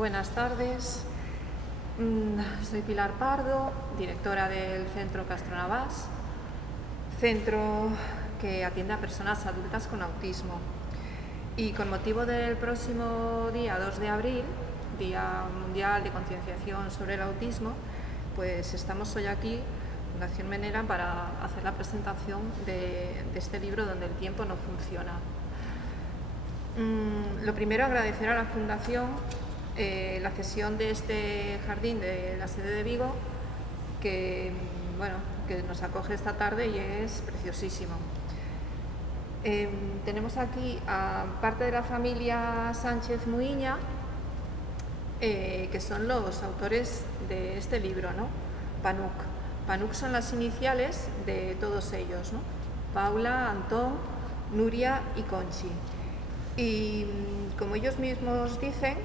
Buenas tardes. Soy Pilar Pardo, directora del Centro Castro Navàs, centro que atiende a personas adultas con autismo. Y con motivo del próximo día 2 de abril, Día Mundial de Concienciación sobre el Autismo, pues estamos hoy aquí, Fundación Menela, para hacer la presentación de este libro Donde el tiempo no funciona. Lo primero, agradecer a la Fundación la cesión de este jardín de la sede de Vigo, que nos acoge esta tarde y es preciosísimo. Tenemos aquí a parte de la familia Sánchez Muiña, que son los autores de este libro, ¿no? PANUC. PANUC son las iniciales de todos ellos, ¿no? Paula, Antón, Nuria y Conchi. Y como ellos mismos dicen,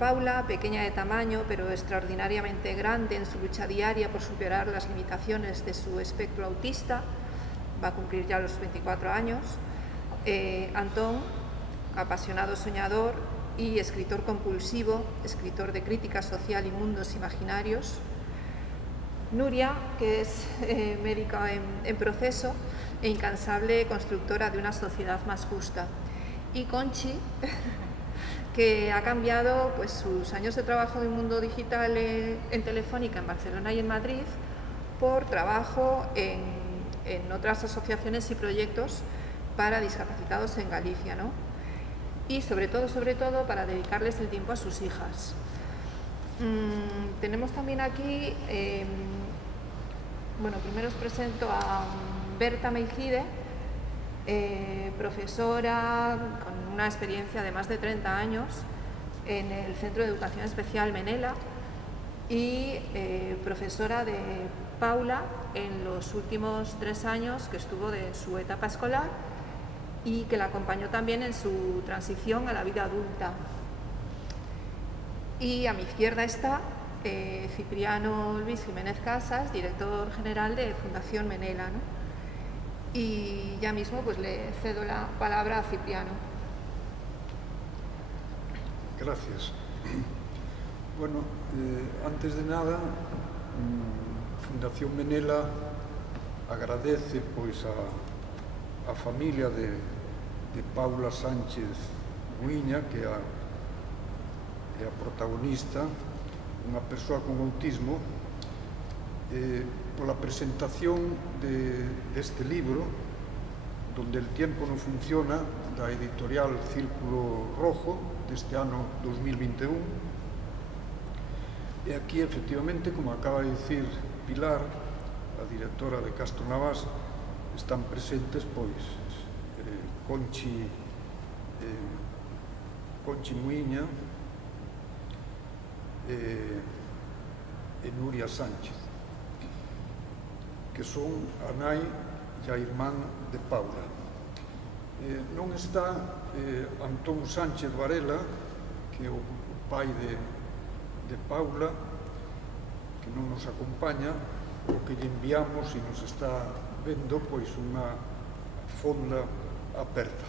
Paula, pequeña de tamaño pero extraordinariamente grande en su lucha diaria por superar las limitaciones de su espectro autista, va a cumplir ya los 24 años. Antón, apasionado soñador y escritor compulsivo, escritor de crítica social y mundos imaginarios. Nuria, que es médica en proceso e incansable constructora de una sociedad más justa. Y Conchi, que ha cambiado pues, sus años de trabajo en el mundo digital en Telefónica, en Barcelona y en Madrid, por trabajo en otras asociaciones y proyectos para discapacitados en Galicia, ¿no? Y sobre todo, para dedicarles el tiempo a sus hijas. Tenemos también aquí, primero os presento a Berta Meijide, profesora con una experiencia de más de 30 años en el Centro de Educación Especial Menela y profesora de Paula en los últimos 3 años que estuvo de su etapa escolar y que la acompañó también en su transición a la vida adulta. Y a mi izquierda está Cipriano Luis Jiménez Casas, director general de Fundación Menela, ¿no? Y ya mismo pues le cedo la palabra a Cipriano. Gracias. Bueno, antes de nada, Fundación Menela agradece pois a familia de Paula Sánchez Muiña, que é a protagonista, unha persoa con autismo, pola presentación deste libro, Donde el tiempo no funciona, da editorial Círculo Rojo, deste ano 2021. E aquí, efectivamente, como acaba de dicir Pilar, a directora de Castro Navàs, están presentes, pois, Conchi Muiña e Nuria Sánchez, que son a nai e a irmán de Paula. Non está Antón Sánchez Varela, que é o pai de Paula, que non nos acompaña, o que lle enviamos, e nos está vendo, pois unha fonda aperta.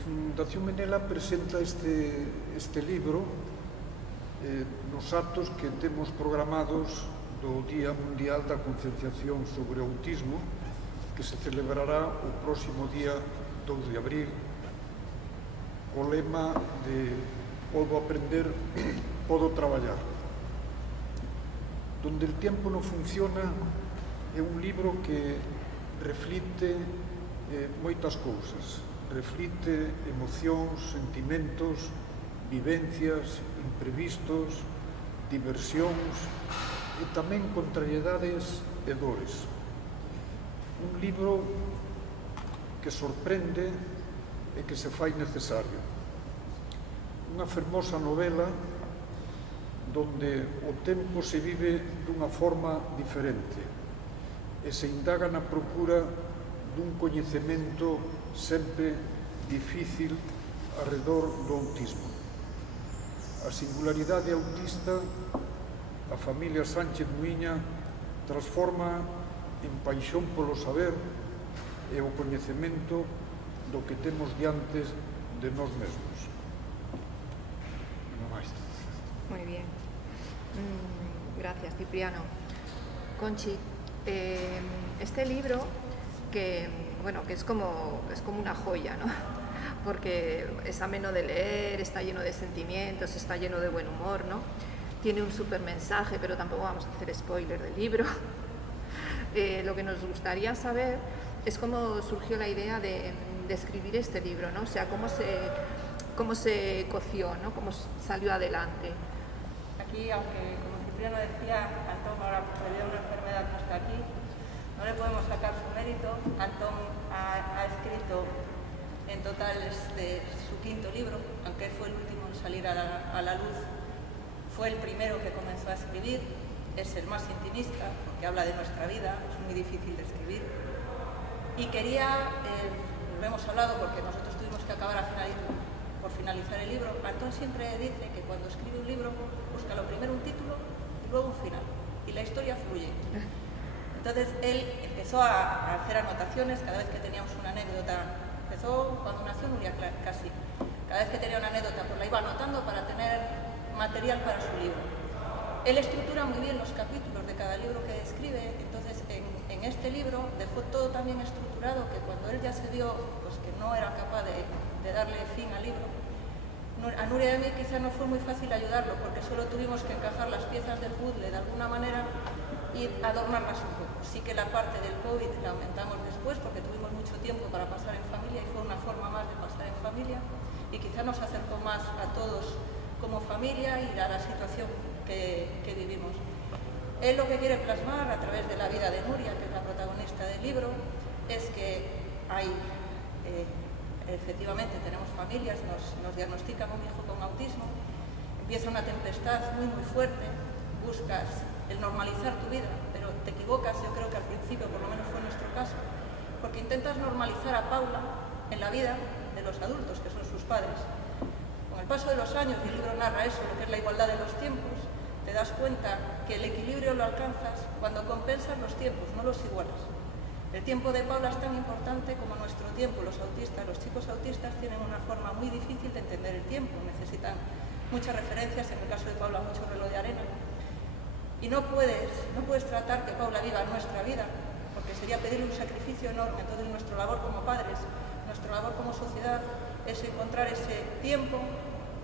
Fundación Menela presenta este libro nos actos que temos programados do Día Mundial da Concienciación sobre o Autismo, que se celebrará o próximo día 2 de abril, co lema de "Podo aprender, podo traballar". Donde el tiempo no funciona é un libro que reflite moitas cousas, reflite emocións, sentimentos, vivencias, imprevistos, diversións e tamén contrariedades e dores. Un libro que sorprende e que se fai necesario. Unha fermosa novela donde o tempo se vive dunha forma diferente e se indaga na procura dun coñecemento sempre difícil arredor do autismo. A singularidade autista, a familia Sánchez Muiña transforma en paixón polo saber e o coñecemento do que temos diante de nós mesmos. máis. Muy bien. Gracias, Cipriano. Conchi, este libro que es como una joya, ¿no? Porque es ameno de leer, está lleno de sentimientos, está lleno de buen humor, ¿no? Tiene un súper mensaje, pero tampoco vamos a hacer spoiler del libro. Lo que nos gustaría saber es cómo surgió la idea de escribir este libro, ¿no? O sea, cómo se coció, ¿no? Cómo salió adelante. Aquí, aunque como Cipriano decía, Antón ahora perdió una enfermedad hasta aquí, no le podemos sacar su mérito. Antón ha escrito en total su quinto libro, aunque fue el último en salir a la luz. Fue el primero que comenzó a escribir, es el más intimista, porque habla de nuestra vida, es muy difícil de escribir. Y quería, lo hemos hablado porque nosotros tuvimos que acabar por finalizar el libro. Antón siempre dice que cuando escribe un libro busca lo primero un título y luego un final, y la historia fluye. Entonces él empezó a hacer anotaciones cada vez que teníamos una anécdota. Empezó cuando nació Nuria casi. Cada vez que tenía una anécdota pues la iba anotando para tener material para su libro. Él estructura muy bien los capítulos de cada libro que escribe, entonces en este libro dejó todo tan bien estructurado que cuando él ya se vio pues, que no era capaz de darle fin al libro, a Nuria y a mí quizá no fue muy fácil ayudarlo porque solo tuvimos que encajar las piezas del puzzle de alguna manera y adornarlas un poco. Sí que la parte del COVID la aumentamos después porque tuvimos mucho tiempo para pasar en familia y fue una forma más de pasar en familia y quizá nos acercó más a todos como familia y a la situación que vivimos. Él lo que quiere plasmar a través de la vida de Nuria, que es la protagonista del libro, es que hay, efectivamente tenemos familias, nos diagnostican un hijo con autismo, empieza una tempestad muy fuerte, buscas el normalizar tu vida, pero te equivocas, yo creo que al principio, por lo menos fue nuestro caso, porque intentas normalizar a Paula en la vida de los adultos, que son sus padres. Con el paso de los años, y el libro narra eso, lo que es la igualdad de los tiempos, te das cuenta que el equilibrio lo alcanzas cuando compensas los tiempos, no los igualas. El tiempo de Paula es tan importante como nuestro tiempo. Los chicos autistas tienen una forma muy difícil de entender el tiempo, necesitan muchas referencias, en el caso de Paula mucho reloj de arena. Y no puedes tratar que Paula viva nuestra vida, porque sería pedirle un sacrificio enorme. Entonces nuestra labor como padres, nuestra labor como sociedad, es encontrar ese tiempo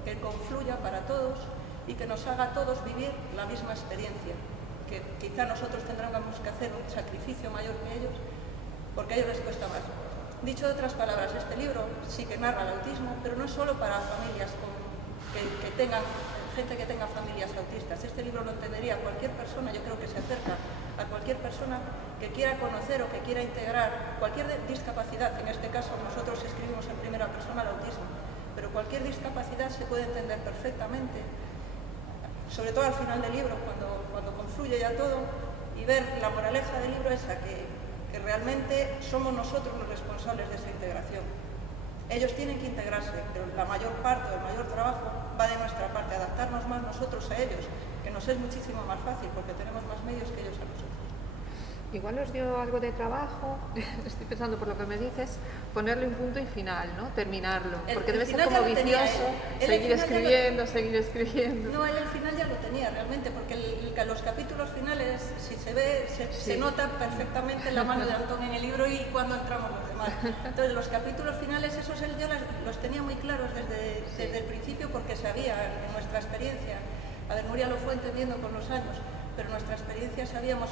que confluya para todos y que nos haga a todos vivir la misma experiencia, que quizá nosotros tendremos que hacer un sacrificio mayor que ellos, porque a ellos les cuesta más. Dicho de otras palabras, este libro sí que narra el autismo, pero no es solo para familias gente que tenga familias autistas. Este libro lo entendería cualquier persona, yo creo que se acerca a cualquier persona que quiera conocer o que quiera integrar cualquier discapacidad. En este caso nosotros escribimos en primera persona el autismo, pero cualquier discapacidad se puede entender perfectamente, sobre todo al final del libro, cuando confluye ya todo, y ver la moraleja del libro esa, que realmente somos nosotros los responsables de esa integración. Ellos tienen que integrarse, pero la mayor parte, el mayor trabajo va de nuestra parte, adaptarnos más nosotros a ellos, que nos es muchísimo más fácil porque tenemos más medios que ellos a nosotros. Igual os dio algo de trabajo, estoy pensando por lo que me dices, ponerle un punto y final, ¿no? Terminarlo, porque debe ser como vicioso, seguir escribiendo. No, él al final ya lo tenía realmente, porque los capítulos finales, si se ve, se nota perfectamente la mano de Antón en el libro y cuando entramos los demás. Entonces los capítulos finales, esos él ya los tenía muy claros desde el principio porque sabía en nuestra experiencia. A ver, Nuria lo fue entendiendo con los años, pero en nuestra experiencia sabíamos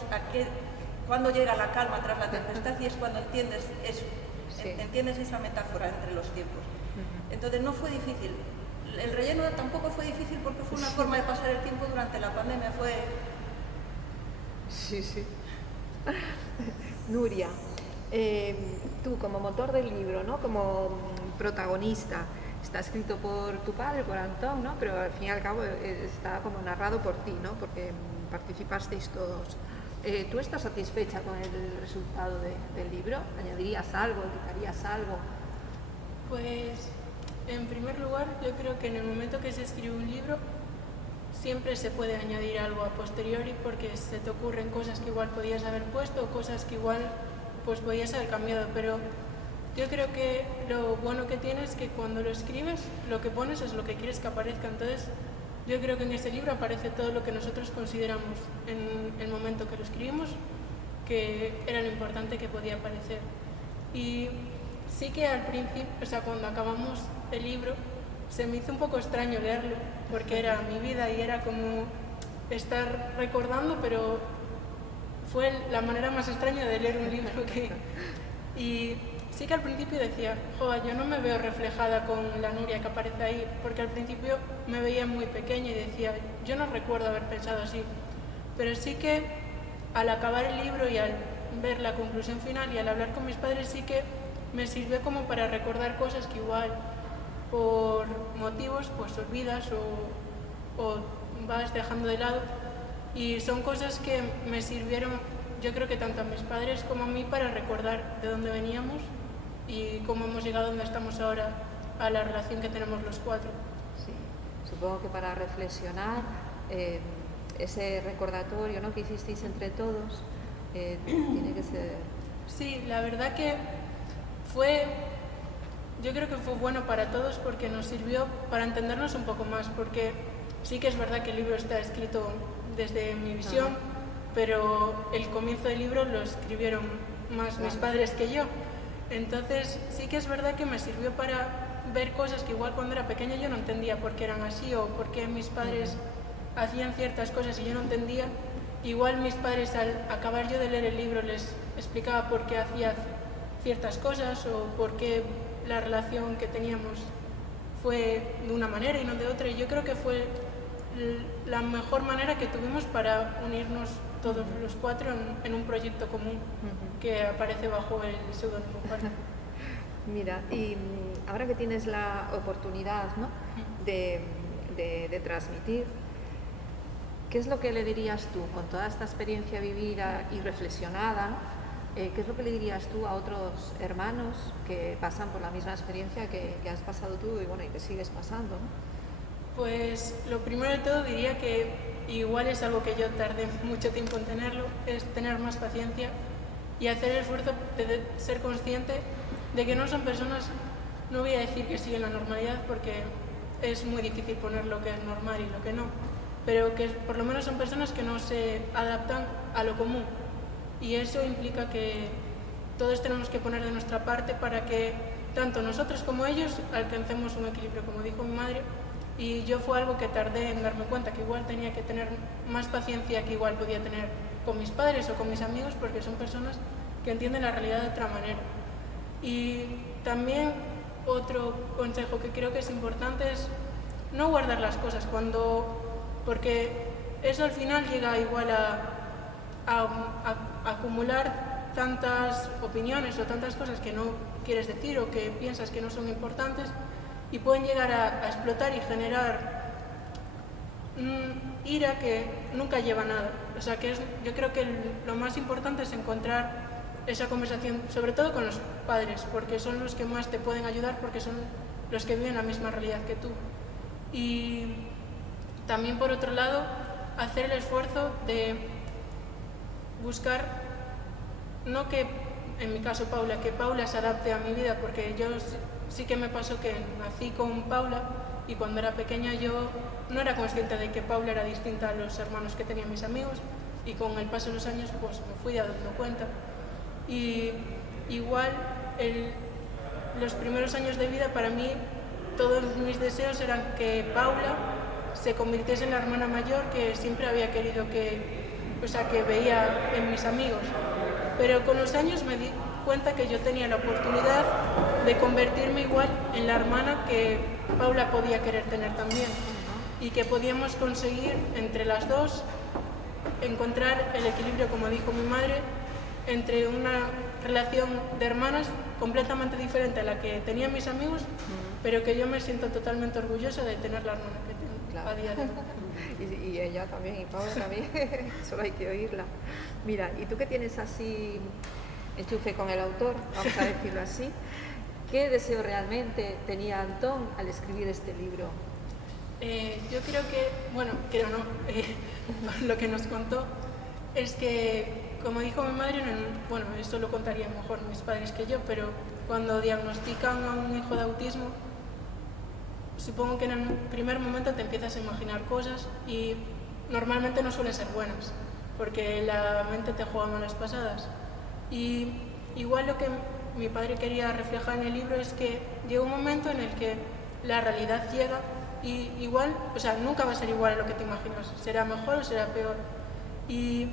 cuando llega la calma tras la tempestad y es cuando entiendes eso, entiendes esa metáfora entre los tiempos. Entonces no fue difícil. El relleno tampoco fue difícil porque fue una forma de pasar el tiempo durante la pandemia. Sí. Nuria, tú como motor del libro, ¿no? Como protagonista, está escrito por tu padre, por Antón, ¿no? Pero al fin y al cabo está como narrado por ti, ¿no? Porque participasteis todos. ¿Tú estás satisfecha con el resultado del libro? ¿Añadirías algo? ¿Quitarías algo? Pues, en primer lugar, yo creo que en el momento que se escribe un libro siempre se puede añadir algo a posteriori porque se te ocurren cosas que igual podías haber puesto o cosas que igual pues podías haber cambiado, pero yo creo que lo bueno que tienes es que cuando lo escribes lo que pones es lo que quieres que aparezca, entonces Yo creo que en ese libro aparece todo lo que nosotros consideramos en el momento que lo escribimos que era lo importante que podía aparecer. Y sí que al principio, o sea, cuando acabamos el libro, se me hizo un poco extraño leerlo, porque era mi vida y era como estar recordando, pero fue la manera más extraña de leer un libro que... Y sí que al principio decía, joder, yo no me veo reflejada con la Nuria que aparece ahí, porque al principio me veía muy pequeña y decía, yo no recuerdo haber pensado así, pero sí que al acabar el libro y al ver la conclusión final y al hablar con mis padres sí que me sirvió como para recordar cosas que igual por motivos pues olvidas o vas dejando de lado, y son cosas que me sirvieron, yo creo que tanto a mis padres como a mí, para recordar de dónde veníamos y cómo hemos llegado a donde estamos ahora, a la relación que tenemos los cuatro. Sí, supongo que para reflexionar, ese recordatorio, ¿no?, que hicisteis entre todos, tiene que ser... Sí, la verdad que yo creo que fue bueno para todos porque nos sirvió para entendernos un poco más, porque sí que es verdad que el libro está escrito desde mi visión, pero el comienzo del libro lo escribieron más mis padres que yo. Entonces sí que es verdad que me sirvió para ver cosas que igual cuando era pequeña yo no entendía por qué eran así o por qué mis padres hacían ciertas cosas y yo no entendía. Igual mis padres, al acabar yo de leer el libro, les explicaba por qué hacía ciertas cosas o por qué la relación que teníamos fue de una manera y no de otra, y yo creo que fue la mejor manera que tuvimos para unirnos todos los cuatro en un proyecto común que aparece bajo el seudónimo Pano. Mira, y ahora que tienes la oportunidad, ¿no?, de transmitir, ¿qué es lo que le dirías tú, con toda esta experiencia vivida y reflexionada, ¿no? ¿Qué es lo que le dirías tú a otros hermanos que pasan por la misma experiencia que has pasado tú y, bueno, y que sigues pasando, ¿no? Pues lo primero de todo diría que igual es algo que yo tardé mucho tiempo en tenerlo, es tener más paciencia y hacer el esfuerzo de ser consciente de que no son personas, no voy a decir que siguen la normalidad porque es muy difícil poner lo que es normal y lo que no, pero que por lo menos son personas que no se adaptan a lo común, y eso implica que todos tenemos que poner de nuestra parte para que tanto nosotros como ellos alcancemos un equilibrio, como dijo mi madre. Y yo fue algo que tardé en darme cuenta, que igual tenía que tener más paciencia que igual podía tener con mis padres o con mis amigos, porque son personas que entienden la realidad de otra manera. Y también otro consejo que creo que es importante es no guardar las cosas porque eso al final llega igual a acumular tantas opiniones o tantas cosas que no quieres decir o que piensas que no son importantes, y pueden llegar a explotar y generar ira que nunca lleva a nada. O sea, que yo creo que lo más importante es encontrar esa conversación, sobre todo con los padres, porque son los que más te pueden ayudar, porque son los que viven la misma realidad que tú. Y también, por otro lado, hacer el esfuerzo de buscar, no que, en mi caso Paula, que Paula se adapte a mi vida, porque yo sí que me pasó que nací con Paula y cuando era pequeña yo no era consciente de que Paula era distinta a los hermanos que tenían mis amigos, y con el paso de los años pues me fui dando cuenta. Y igual los primeros años de vida, para mí todos mis deseos eran que Paula se convirtiese en la hermana mayor que siempre había querido que veía en mis amigos, pero con los años me di cuenta que yo tenía la oportunidad de convertirme igual en la hermana que Paula podía querer tener también, y que podíamos conseguir entre las dos encontrar el equilibrio, como dijo mi madre, entre una relación de hermanas completamente diferente a la que tenían mis amigos, pero que yo me siento totalmente orgullosa de tener la hermana que tengo a día de hoy. Y ella también, y Paula también, solo hay que oírla. Mira, y tú que tienes así enchufe con el autor, vamos a decirlo así, ¿qué deseo realmente tenía Antón al escribir este libro? Yo creo que, lo que nos contó es que, como dijo mi madre, eso lo contarían mejor mis padres que yo, pero cuando diagnostican a un hijo de autismo, supongo que en el primer momento te empiezas a imaginar cosas y normalmente no suelen ser buenas, porque la mente te juega malas pasadas. Y igual lo que mi padre quería reflejar en el libro es que llega un momento en el que la realidad llega y igual, o sea, nunca va a ser igual a lo que te imaginas, será mejor o será peor. Y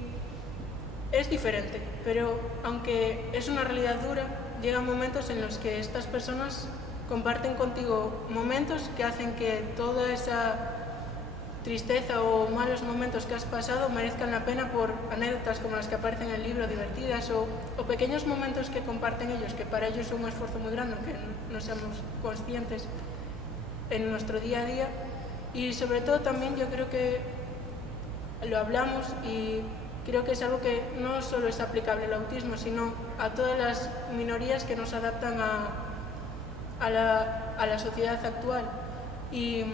es diferente, pero aunque es una realidad dura, llegan momentos en los que estas personas comparten contigo momentos que hacen que toda esa tristeza o malos momentos que has pasado merezcan la pena por anécdotas como las que aparecen en el libro, divertidas, o pequeños momentos que comparten ellos, que para ellos son un esfuerzo muy grande, aunque no seamos conscientes en nuestro día a día. Y sobre todo también yo creo que lo hablamos y creo que es algo que no solo es aplicable al autismo, sino a todas las minorías que nos adaptan a la sociedad actual. Y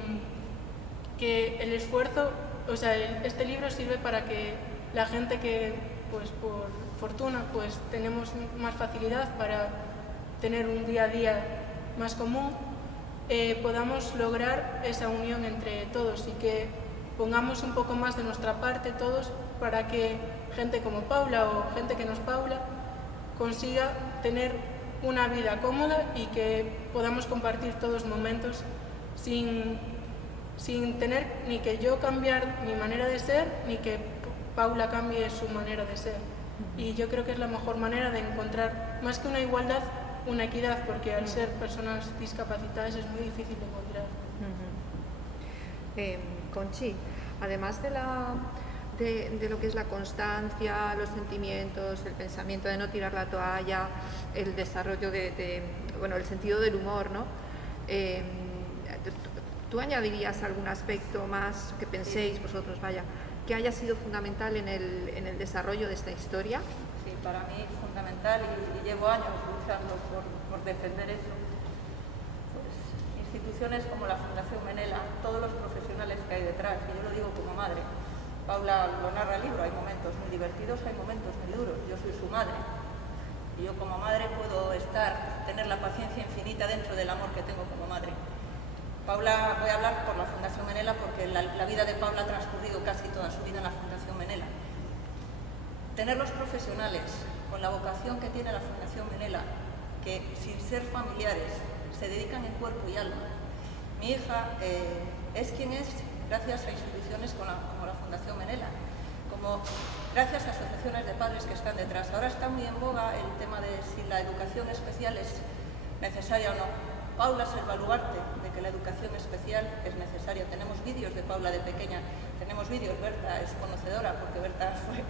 que el esfuerzo, o sea, este libro sirve para que la gente que, pues por fortuna, pues tenemos más facilidad para tener un día a día más común, podamos lograr esa unión entre todos y que pongamos un poco más de nuestra parte todos para que gente como Paula o gente que no es Paula consiga tener una vida cómoda y que podamos compartir todos momentos sin tener ni que yo cambiar mi manera de ser ni que Paula cambie su manera de ser. Y yo creo que es la mejor manera de encontrar, más que una igualdad, una equidad, porque al ser personas discapacitadas es muy difícil de encontrar. Conchi, además de lo que es la constancia, los sentimientos, el pensamiento de no tirar la toalla, el desarrollo bueno, el sentido del humor, ¿no? ¿Tú añadirías algún aspecto más que penséis vosotros, vaya, que haya sido fundamental en el desarrollo de esta historia? Sí, para mí es fundamental y llevo años luchando por defender eso. Pues, instituciones como la Fundación Menela, todos los profesionales que hay detrás, y yo lo digo como madre. Paula lo narra el libro, hay momentos muy divertidos, hay momentos muy duros. Yo soy su madre y yo como madre puedo tener la paciencia infinita dentro del amor que tengo como madre. Paula, voy a hablar por la Fundación Menela porque la vida de Paula ha transcurrido casi toda su vida en la Fundación Menela. Tener los profesionales con la vocación que tiene la Fundación Menela, que sin ser familiares se dedican en cuerpo y alma. Mi hija es quien es gracias a instituciones como la Fundación Menela, gracias a asociaciones de padres que están detrás. Ahora está muy en boga el tema de si la educación especial es necesaria o no. Paula es el baluarte de que la educación especial es necesaria. Tenemos vídeos de Paula de pequeña, tenemos vídeos, Berta es conocedora porque Berta fue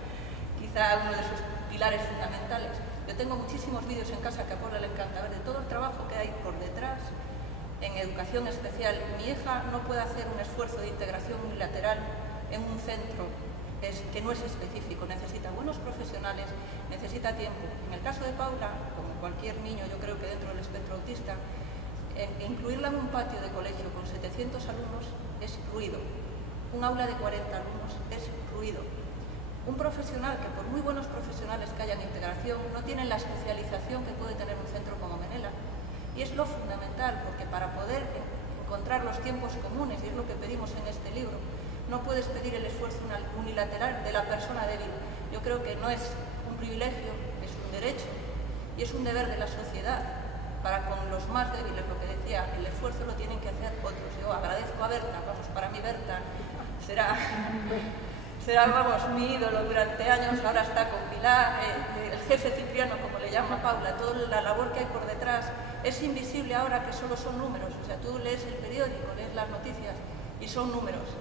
quizá uno de sus pilares fundamentales. Yo tengo muchísimos vídeos en casa que a Paula le encanta ver de todo el trabajo que hay por detrás en educación especial. Mi hija no puede hacer un esfuerzo de integración unilateral en un centro que no es específico, necesita buenos profesionales, necesita tiempo. En el caso de Paula, como cualquier niño, yo creo que dentro del espectro autista, incluirla en un patio de colegio con 700 alumnos es ruido. Un aula de 40 alumnos es ruido. Un profesional, que por muy buenos profesionales que haya en integración, no tienen la especialización que puede tener un centro como Menela. Y es lo fundamental, porque para poder encontrar los tiempos comunes, y es lo que pedimos en este libro, no puedes pedir el esfuerzo unilateral de la persona débil. Yo creo que no es un privilegio, es un derecho y es un deber de la sociedad para con los más débiles, lo que decía, el esfuerzo lo tienen que hacer otros. Yo agradezco a Berta, vamos, para mí Berta será vamos, mi ídolo durante años, ahora está con Pilar, el jefe Cipriano, como le llama Paula, toda la labor que hay por detrás es invisible ahora que solo son números. O sea, tú lees el periódico, lees las noticias y son números.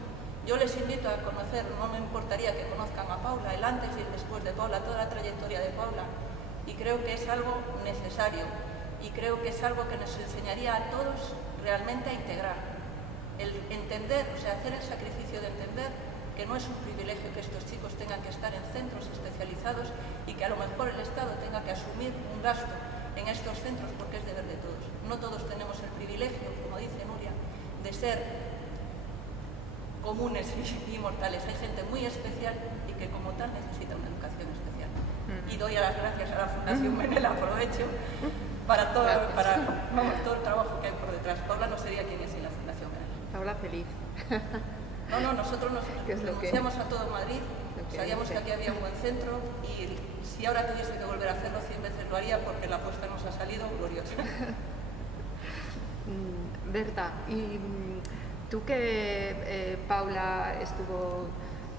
Yo les invito a conocer, no me importaría que conozcan a Paula, el antes y el después de Paula, toda la trayectoria de Paula, y creo que es algo necesario y creo que es algo que nos enseñaría a todos realmente a integrar, el entender, o sea, hacer el sacrificio de entender que no es un privilegio que estos chicos tengan que estar en centros especializados y que a lo mejor el Estado tenga que asumir un gasto en estos centros porque es deber de todos. No todos tenemos el privilegio, como dice Nuria, de ser comunes y mortales. Hay gente muy especial y que como tal necesita una educación especial. Y doy las gracias a la Fundación Menela, aprovecho, para todo el trabajo que hay por detrás. Paula no sería quien es sin la Fundación Menela. Paula feliz. No, nosotros nos ¿Qué es lo que- pronunciamos a todo Madrid, que sabíamos que dice? aquí había un buen centro y si ahora tuviese que volver a hacerlo 100 veces lo haría porque la apuesta nos ha salido gloriosa. Berta, y tú que Paula estuvo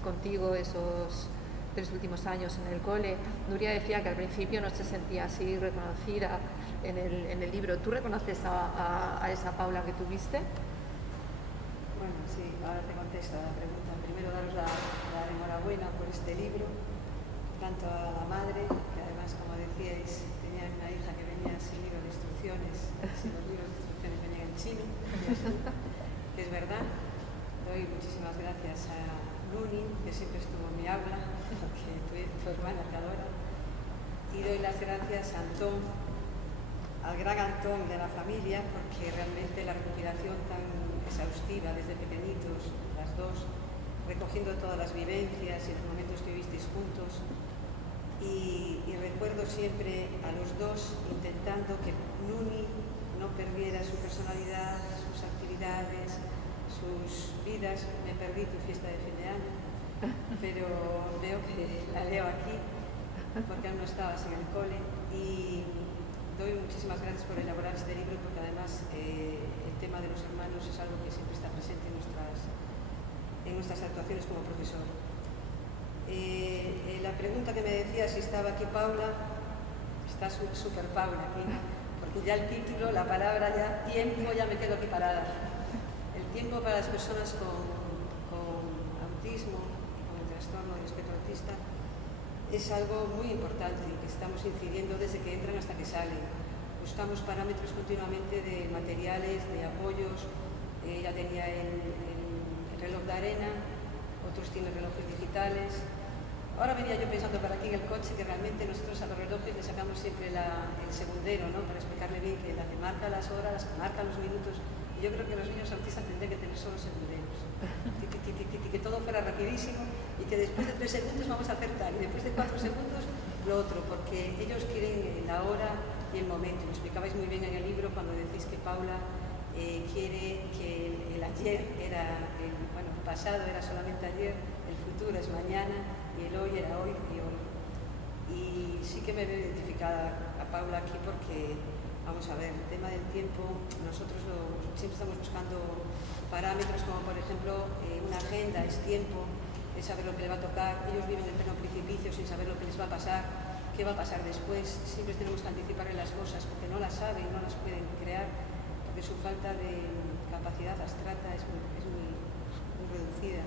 contigo esos 3 últimos años en el cole, Nuria decía que al principio no se sentía así reconocida en el libro. ¿Tú reconoces a esa Paula que tuviste? Bueno, sí, ahora te contesto a la pregunta. Primero daros la enhorabuena por este libro, tanto a la madre, que además, como decíais, tenía una hija que venía sin libro de instrucciones, sin los libros de instrucciones venían en chino, que es verdad. Doy muchísimas gracias a Nuni, que siempre estuvo en mi aula, que tu hermana que adora, y doy las gracias a Antón, al gran Antón de la familia, porque realmente la recopilación tan exhaustiva desde pequeñitos, las dos, recogiendo todas las vivencias y los momentos que vivisteis juntos, y recuerdo siempre a los dos intentando que Nuni no perdiera su personalidad, sus actividades, sus vidas. Me perdí tu fiesta de fin de año, pero veo que la leo aquí porque aún no estabas en el cole, y doy muchísimas gracias por elaborar este libro, porque además el tema de los hermanos es algo que siempre está presente en nuestras actuaciones como profesor. La pregunta que me decía si estaba aquí Paula, está súper Paula aquí, porque ya el título, la palabra ya, tiempo, ya me quedo aquí parada. El tiempo para las personas con autismo y con el trastorno del espectro autista es algo muy importante y que estamos incidiendo desde que entran hasta que salen. Buscamos parámetros continuamente de materiales, de apoyos. Ella tenía el reloj de arena, otros tienen relojes digitales. Ahora venía yo pensando para aquí en el coche que realmente nosotros a los relojes le sacamos siempre el segundero, ¿no? Para explicarle bien que la que marca las horas, que marca los minutos. Y yo creo que los niños autistas tendrían que tener solo segunderos. Que todo fuera rapidísimo y que después de 3 segundos vamos a hacer tal y después de 4 segundos lo otro, porque ellos quieren la hora y el momento. Lo explicabais muy bien en el libro cuando decís que Paula quiere que el ayer era, el pasado era solamente ayer, el futuro es mañana y el hoy era hoy y hoy. Y sí que me veo identificada a Paula aquí porque, vamos a ver, el tema del tiempo, nosotros siempre estamos buscando parámetros como por ejemplo una agenda es tiempo, es saber lo que le va a tocar. Ellos viven en pleno precipicio sin saber lo que les va a pasar, qué va a pasar después. Siempre tenemos que anticiparle las cosas porque no las saben, no las pueden crear, porque su falta de capacidad abstracta es muy reducida.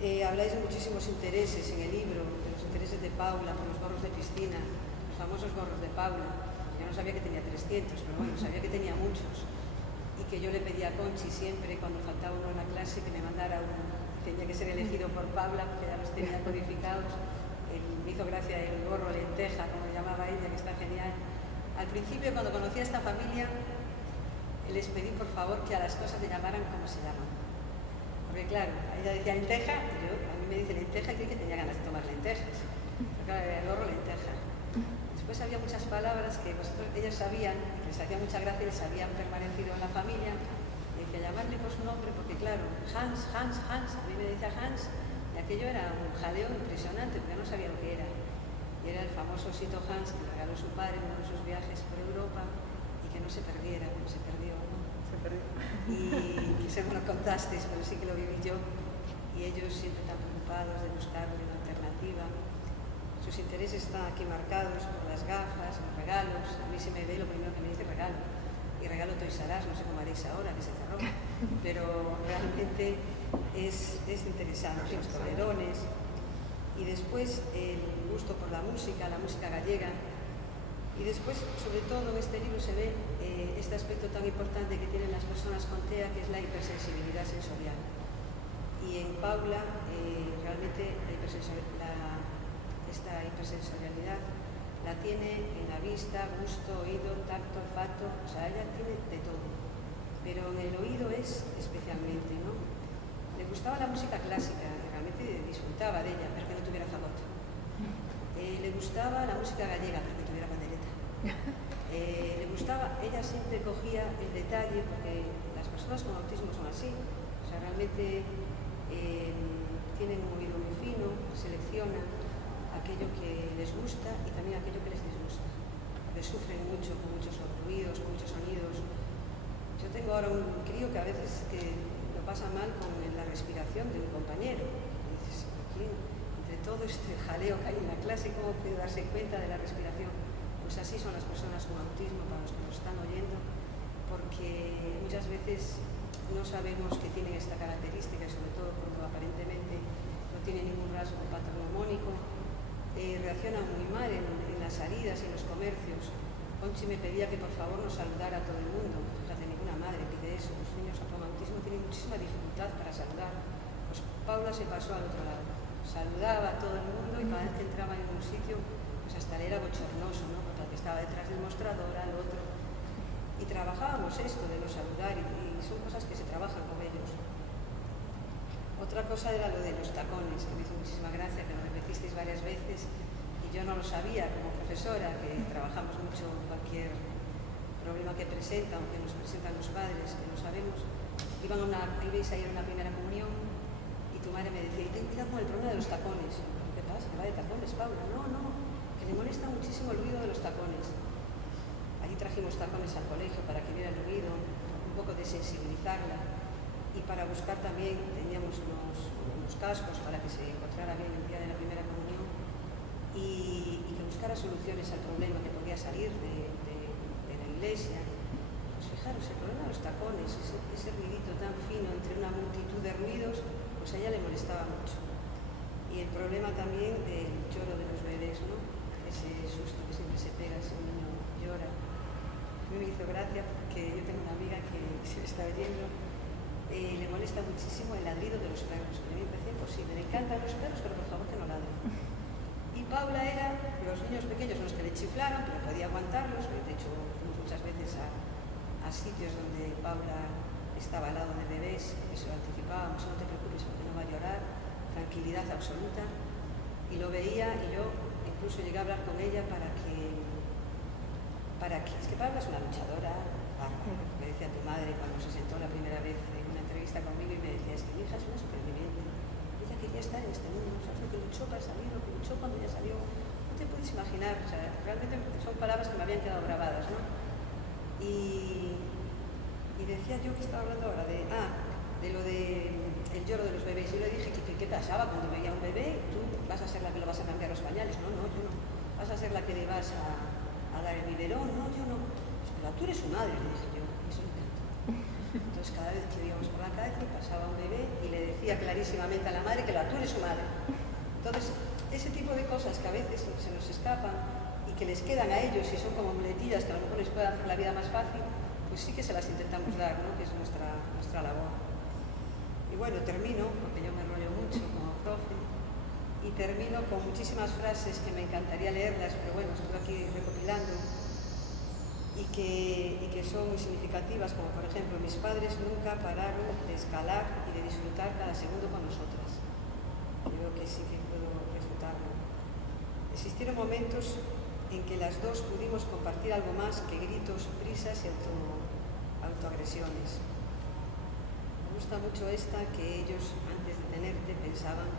Habláis de muchísimos intereses en el libro, de los intereses de Paula por los gorros de piscina, los famosos gorros de Paula. Yo no sabía que tenía 300, pero bueno, sabía que tenía muchos. Y que yo le pedía a Conchi siempre, cuando faltaba uno en la clase, que me mandara uno. Tenía que ser elegido por Paula, porque ya los tenía codificados. Me hizo gracia el gorro lenteja, como le llamaba ella, que está genial. Al principio, cuando conocí a esta familia, les pedí por favor que a las cosas le llamaran como se llaman. Porque claro, ella decía lenteja, y a mí me dice lenteja, y creo que tenía ganas de tomar lentejas. Pero claro, era el gorro lenteja. Después había muchas palabras que ellos sabían, que les hacía mucha gracia y les habían permanecido en la familia. Y decía llamarle por su nombre, porque claro, Hans, a mí me decía Hans, y aquello era un jaleo impresionante, porque no sabía lo que era. Y era el famoso osito Hans que le regaló su padre en uno de sus viajes por Europa, y que no se perdiera, no se perdió, ¿no? Se perdió. Y que según lo contasteis, pero sí que lo viví yo, y ellos siempre tan preocupados de buscarle una alternativa. Sus intereses están aquí marcados por las gafas, los regalos. A mí se me ve lo primero que me dice regalo. Y regalo Toys R Us, no sé cómo haréis ahora, que se cerró. Pero realmente es interesante, los tolerones. Y después el gusto por la música gallega. Y después, sobre todo, en este libro se ve este aspecto tan importante que tienen las personas con TEA, que es la hipersensibilidad sensorial. Y en Paula, realmente esta hipersensorialidad la tiene en la vista, gusto, oído, tacto, olfato, o sea, ella tiene de todo. Pero en el oído es especialmente, ¿no? Le gustaba la música clásica, realmente disfrutaba de ella, pero que no tuviera fagot. Le gustaba la música gallega, pero que tuviera pandereta. Le gustaba, ella siempre cogía el detalle, porque las personas con autismo son así, o sea, realmente tienen un oído muy fino, seleccionan aquello que les gusta y también aquello que les disgusta, porque sufren mucho con muchos ruidos, con muchos sonidos. Yo tengo ahora un crío que a veces que lo pasa mal con la respiración de un compañero. Y dices, aquí, entre todo este jaleo que hay en la clase, ¿cómo puede darse cuenta de la respiración? Pues así son las personas con autismo, para los que nos están oyendo, porque muchas veces no sabemos que tienen esta característica, y sobre todo cuando aparentemente no tienen ningún rasgo patognomónico, reaccionan muy mal en las salidas y en los comercios. Conchi me pedía que por favor no saludara a todo el mundo. Fíjate, ninguna madre pide eso. Los niños con autismo tienen muchísima dificultad para saludar. Pues Paula se pasó al otro lado. Saludaba a todo el mundo y cada vez que entraba en un sitio, pues hasta le era bochornoso, ¿no? Porque el que estaba detrás del mostrador, al otro. Y trabajábamos esto de no saludar y son cosas que se trabajan con ellos. Otra cosa era lo de los tacones, que me hizo muchísima gracia, que lo repetisteis varias veces y yo no lo sabía como profesora, que trabajamos mucho cualquier problema que presentan o que nos presentan los padres, que no sabemos. Ibais a ir a una primera comunión y tu madre me decía, ten cuidado con el problema de los tacones. ¿Qué pasa? ¿Que va de tacones, Paula? No, que le molesta muchísimo el ruido de los tacones. Allí trajimos tacones al colegio para que viera el ruido, un poco de sensibilizarla. Y para buscar también teníamos unos cascos para que se encontrara bien el día de la primera comunión y que buscara soluciones al problema que podía salir de la iglesia. Pues fijaros, el problema de los tacones, ese ruidito tan fino entre una multitud de ruidos, pues a ella le molestaba mucho. Y el problema también del lloro de los bebés, ¿no? Ese susto que siempre se pega si un niño llora. A mí me hizo gracia porque yo tengo una amiga que se me está oyendo. Le molesta muchísimo el ladrido de los perros, que a mí me parece imposible. Le encantan los perros, pero por favor que no ladren. Y Paula era los niños pequeños los que le chiflaran, pero podía aguantarlos. De hecho, fuimos muchas veces a sitios donde Paula estaba al lado de bebés, que se lo anticipábamos, no te preocupes porque no va a llorar, tranquilidad absoluta. Y lo veía y yo incluso llegué a hablar con ella para que es que Paula es una luchadora, me decía tu madre cuando se sentó la primera vez en una entrevista conmigo y me decía, es que mi hija es una superviviente, ella quería estar en este mundo, ¿no sabes lo que luchó para salir, lo que luchó cuando ya salió? No te puedes imaginar, o sea, realmente son palabras que me habían quedado grabadas, ¿no? Y decía yo que estaba hablando ahora de lo de el lloro de los bebés. Yo le dije que qué pasaba cuando veía a un bebé, tú vas a ser la que lo vas a cambiar los pañales, no, yo no, vas a ser la que le vas a dar el biberón, no, yo no. Pues, pero tú eres su madre, le dije yo, y eso me encantó. Entonces cada vez que íbamos por la calle pasaba un bebé y le decía clarísimamente a la madre que tú eres su madre. Entonces ese tipo de cosas que a veces se nos escapan y que les quedan a ellos y son como muletillas que a lo mejor les pueden hacer la vida más fácil, pues sí que se las intentamos dar, ¿no? Que es nuestra labor. Y bueno, termino, porque yo me enrollo mucho como profe, y termino con muchísimas frases que me encantaría leerlas, pero bueno, estoy aquí recopilando, y que son muy significativas, como por ejemplo, mis padres nunca pararon de escalar y de disfrutar cada segundo con nosotras. Yo creo que sí que puedo refutarlo. Existieron momentos en que las dos pudimos compartir algo más que gritos, prisas y autoagresiones. Me gusta mucho esta que ellos, antes de tenerte, pensaban: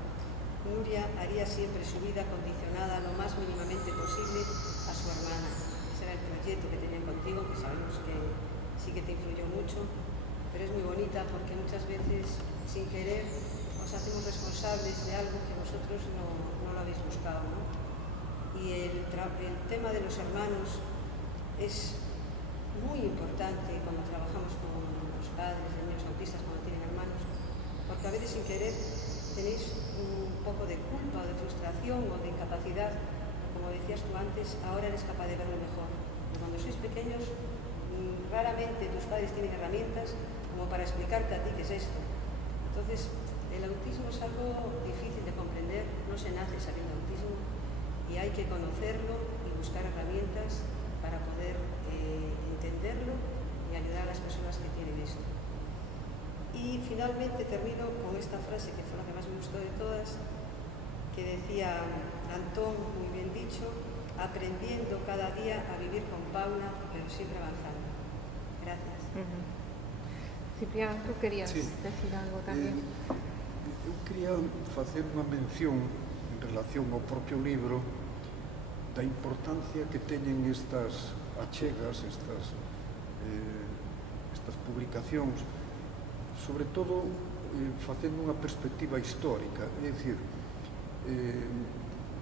Nuria haría siempre su vida condicionada lo más mínimamente posible a su hermana. Ese era el proyecto que tenían contigo, que sabemos que sí que te influyó mucho, pero es muy bonita porque muchas veces, sin querer, os hacemos responsables de algo que vosotros no lo habéis buscado, ¿no? Y el tema de los hermanos es muy importante cuando trabajamos con los padres de niños autistas cuando tienen hermanos, porque a veces sin querer tenéis un poco de culpa o de frustración o de incapacidad, como decías tú antes, ahora eres capaz de verlo mejor. Pero cuando sois pequeños, raramente tus padres tienen herramientas como para explicarte a ti qué es esto. Entonces, el autismo es algo difícil de comprender, no se nace sabiendo autismo y hay que conocerlo y buscar herramientas para poder entenderlo y ayudar a las personas que tienen esto. Y finalmente termino con esta frase que fue la que más me gustó de todas, que decía Antón, muy bien dicho: aprendiendo cada día a vivir con Paula, pero siempre avanzando. Gracias. Ciprián, tú querías Sí. decir algo tamén? Eu quería facer unha mención en relación ao propio libro da importancia que teñen estas achegas, estas publicacións, sobre todo facendo unha perspectiva histórica, é dicir,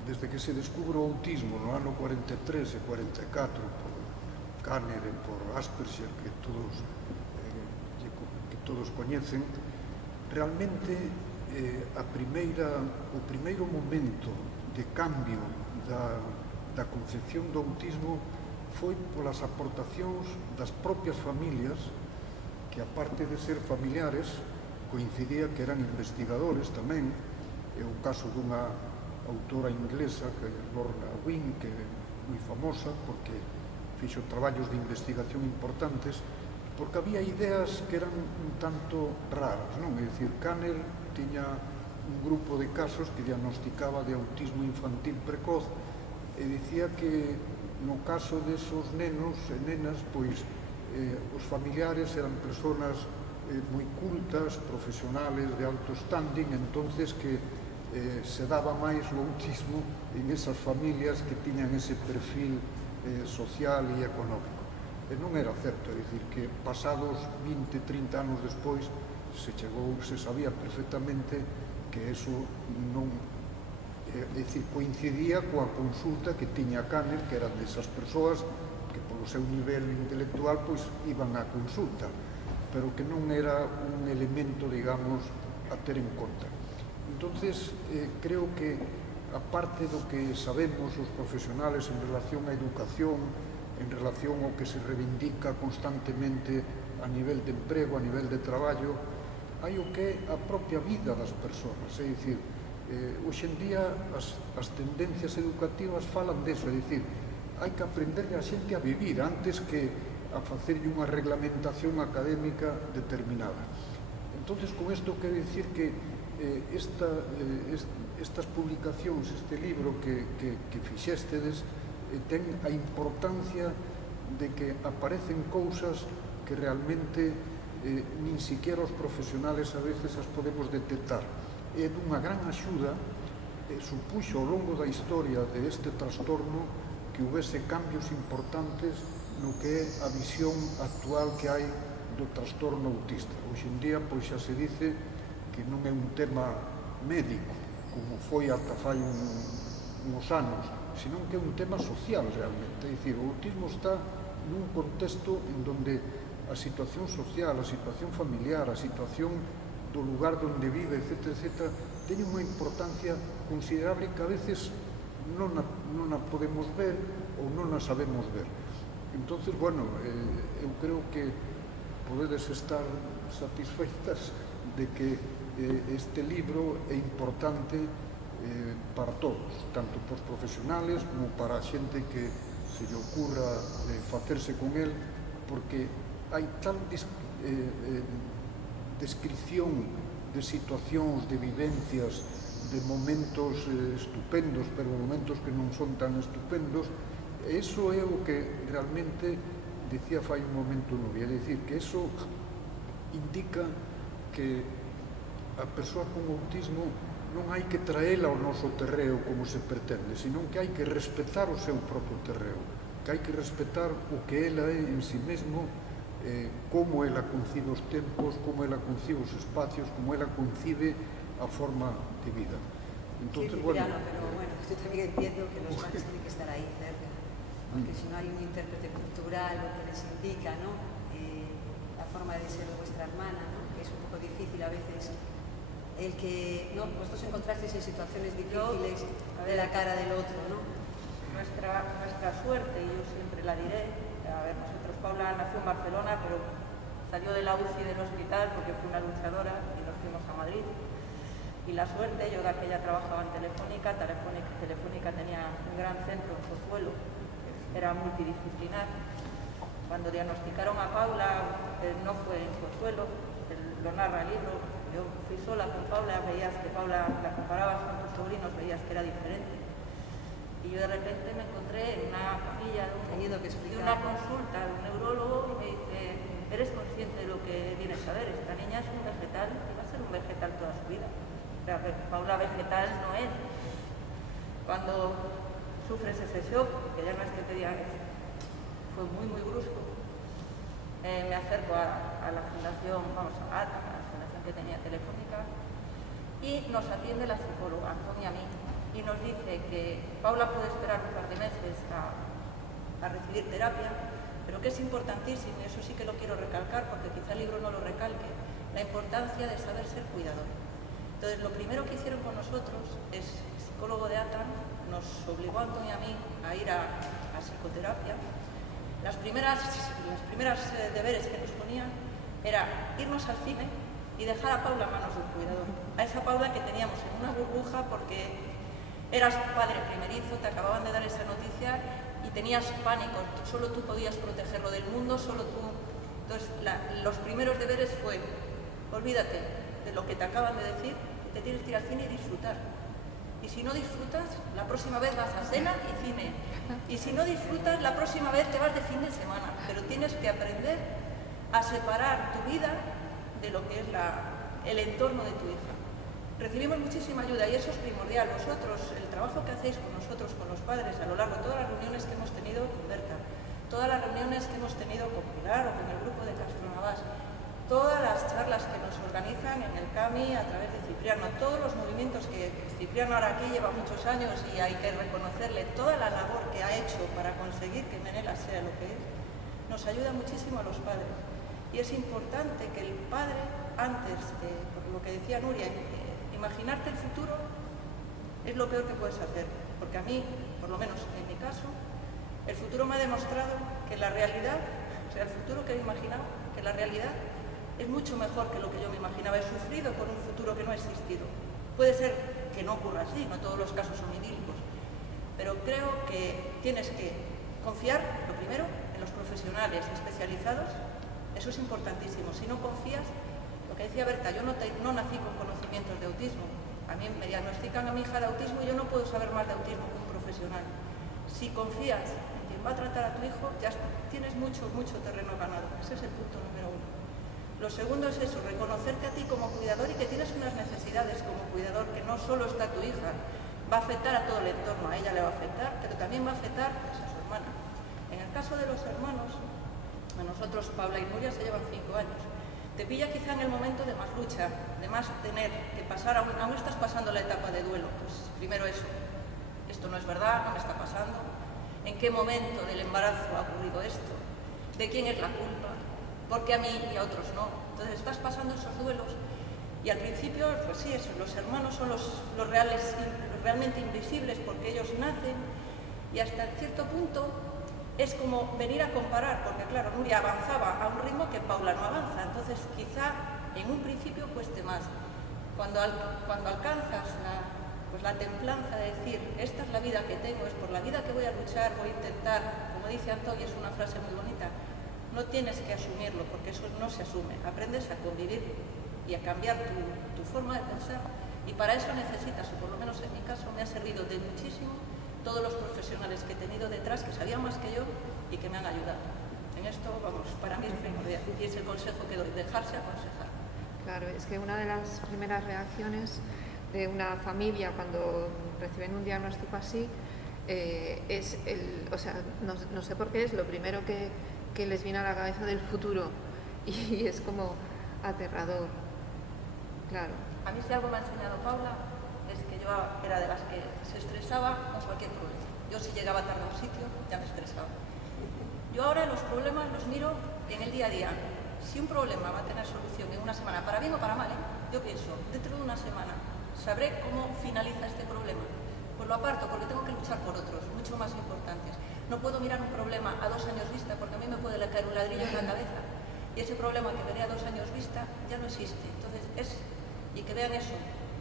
desde que se descubre o autismo no ano 43 e 44 por Kanner e por Asperger, que todos coñecen, realmente o primeiro momento de cambio da concepción do autismo foi polas aportacións das propias familias, que aparte de ser familiares, coincidía que eran investigadores tamén. É o caso dunha autora inglesa, que é Lorna Wynne, que é moi famosa porque fixo traballos de investigación importantes, porque había ideas que eran un tanto raras, non? É dicir, Kanner tiña un grupo de casos que diagnosticaba de autismo infantil precoz e dicía que no caso desos nenos e nenas, pois os familiares eran persoas moi cultas, profesionales de alto standing, entonces que se daba máis o autismo en esas familias que tiñan ese perfil social e económico. E non era certo, é dicir, que pasados 20, 30 anos despois se sabía perfectamente que eso non, é dicir, coincidía coa consulta que tiña Kanner, que eran desas persoas que polo seu nivel intelectual pois iban á consulta, pero que non era un elemento, digamos, a ter en conta. Entonces, creo que aparte do que sabemos os profesionales en relación á educación, en relación ao que se reivindica constantemente a nivel de emprego, a nivel de traballo, hai o que é a propia vida das persoas. É dicir, hoxe en día as tendencias educativas falan deso, é dicir, hai que aprenderle a xente a vivir antes que a facerlle unha reglamentación académica determinada. Entonces, con isto quero dicir que estas publicacións, este libro que fixéstedes, ten a importancia de que aparecen cousas que realmente nin siquiera os profesionales a veces as podemos detectar. É dunha gran axuda, supuxo ao longo da historia deste trastorno que houvese cambios importantes no que é a visión actual que hai do trastorno autista. Hoxe en día, pois xa se dice que non é un tema médico, como foi ata fai uns anos, senón que é un tema social realmente. É dicir, o autismo está nun contexto en donde a situación social, a situación familiar, a situación do lugar onde vive, etc., teñen unha importancia considerable que a veces non a podemos ver ou non a sabemos ver. Entonces, bueno, eu creo que podedes estar satisfeitas de que este libro é importante para todos, tanto para os profesionales como para a xente que se lle ocurra facerse con el, porque hai tal descripción de situacións, de vivencias, de momentos estupendos, pero momentos que non son tan estupendos. Eso é o que realmente dicía fai un momento Nubia, é dicir, que eso indica que a persoa con autismo non hai que traela ao noso terreo como se pretende, senón que hai que respetar o seu propio terreo, que hai que respetar o que ela é en si mesmo, como ela concibe os tempos, como ela concibe os espacios, como ela concibe a forma de vida. Entonces, sí, bueno, pero bueno, yo también entiendo que los padres tienen que estar ahí cerca, porque si no hay un intérprete cultural o que les indica, ¿no? La forma de ser de vuestra hermana, ¿no? Que es un poco difícil a veces el que, ¿no? Vosotros encontrasteis en situaciones difíciles de la cara del otro, ¿no? Nuestra suerte, y yo siempre la diré, a ver, nosotros, Paula nació en Barcelona, pero salió de la UCI del hospital porque fue una luchadora y nos fuimos a Madrid. Y la suerte, yo de aquella trabajaba en Telefónica tenía un gran centro en Pozuelo, era multidisciplinar. Cuando diagnosticaron a Paula, no fue en Pozuelo, lo narra el libro, yo fui sola con Paula, veías que Paula, la comparabas con tus sobrinos, veías que era diferente. Y yo de repente me encontré en una camilla Teniendo que de explicar. una consulta de un neurólogo y me dice, ¿eres consciente de lo que vienes a ver? Esta niña es un vegetal y va a ser un vegetal toda su vida. O sea, Paula vegetal no es. Cuando sufres ese shock, que ya no es que te digan, fue muy, muy brusco, me acerco a la fundación, vamos a ATA, a la fundación que tenía Telefónica, y nos atiende la psicóloga, Antón y a mí, y nos dice que Paula puede esperar un par de meses a recibir terapia, pero que es importantísimo, y eso sí que lo quiero recalcar, porque quizá el libro no lo recalque, la importancia de saber ser cuidador. Entonces, lo primero que hicieron con nosotros es, el psicólogo de ATA nos obligó a Antón y a mí a ir a psicoterapia. Las primeras deberes que nos ponían era irnos al cine y dejar a Paula a manos de un cuidador. A esa Paula que teníamos en una burbuja porque eras padre primerizo, te acababan de dar esa noticia y tenías pánico, solo tú podías protegerlo del mundo, solo tú. Entonces, los primeros deberes fue, olvídate de lo que te acaban de decir, te tienes que ir al cine y disfrutar. Y si no disfrutas, la próxima vez vas a cena y cine. Y si no disfrutas, la próxima vez te vas de fin de semana. Pero tienes que aprender a separar tu vida de lo que es el entorno de tu hija. Recibimos muchísima ayuda y eso es primordial. Vosotros, el trabajo que hacéis con nosotros, con los padres, a lo largo de todas las reuniones que hemos tenido con Berta, todas las reuniones que hemos tenido con Pilar o con el grupo de Castronavás, todas las charlas que nos organizan en el CAMI a través de Cipriano, todos los movimientos que Cipriano ahora aquí lleva muchos años y hay que reconocerle toda la labor que ha hecho para conseguir que Menela sea lo que es, nos ayuda muchísimo a los padres. Y es importante que el padre, antes de, por lo que decía Nuria, imaginarte el futuro es lo peor que puedes hacer, porque a mí, por lo menos en mi caso, el futuro me ha demostrado que la realidad, o sea, el futuro que he imaginado, que la realidad es mucho mejor que lo que yo me imaginaba. He sufrido por un futuro que no ha existido. Puede ser que no ocurra así, no todos los casos son idílicos, pero creo que tienes que confiar, lo primero, en los profesionales especializados. Eso es importantísimo. Si no confías, lo que decía Berta, yo no nací con conocimientos de autismo. A mí me diagnostican a mi hija de autismo y yo no puedo saber más de autismo que un profesional. Si confías en quien va a tratar a tu hijo, ya tienes mucho terreno ganado. Ese es el punto número uno. Lo segundo es eso, reconocerte a ti como cuidador y que tienes unas necesidades como cuidador, que no solo está tu hija, va a afectar a todo el entorno, a ella le va a afectar, pero también va a afectar a su hermana. En el caso de los hermanos, a nosotros, Paula y Nuria, se llevan 5 años. Te pilla quizá en el momento de más lucha, de más tener que pasar, aún estás pasando la etapa de duelo. Pues primero eso, esto no es verdad, no me está pasando. ¿En qué momento del embarazo ha ocurrido esto? ¿De quién es la culpa? ¿Por qué a mí y a otros no? Entonces estás pasando esos duelos y al principio, pues sí, eso, los hermanos son los realmente invisibles porque ellos nacen y hasta cierto punto es como venir a comparar, porque claro, Nuria avanzaba a un ritmo que Paula no avanza, entonces quizá en un principio cueste más. Cuando alcanzas la templanza de decir, esta es la vida que tengo, es por la vida que voy a luchar, voy a intentar, como dice Antonio, es una frase muy bonita, no tienes que asumirlo, porque eso no se asume, aprendes a convivir y a cambiar tu forma de pensar, y para eso necesitas, o por lo menos en mi caso me ha servido de muchísimo, todos los profesionales que he tenido detrás, que sabían más que yo y que me han ayudado. En esto, vamos, para mí es primordial, y es el consejo que doy, dejarse aconsejar. Claro, es que una de las primeras reacciones de una familia cuando reciben un diagnóstico así es no sé por qué es lo primero que les viene a la cabeza del futuro y es como aterrador, claro. A mí si algo me ha enseñado Paula es que yo era de las que se estresaba con cualquier problema. Yo si llegaba tarde a un sitio ya me estresaba. Yo ahora los problemas los miro en el día a día. Si un problema va a tener solución en una semana, para bien o para mal, yo pienso, dentro de una semana sabré cómo finaliza este problema. Pues lo aparto porque tengo que luchar por otros, mucho más importantes. No puedo mirar un problema a 2 años vista porque a mí me puede caer un ladrillo en la cabeza y ese problema que veré a 2 años vista ya no existe. Entonces y que vean eso.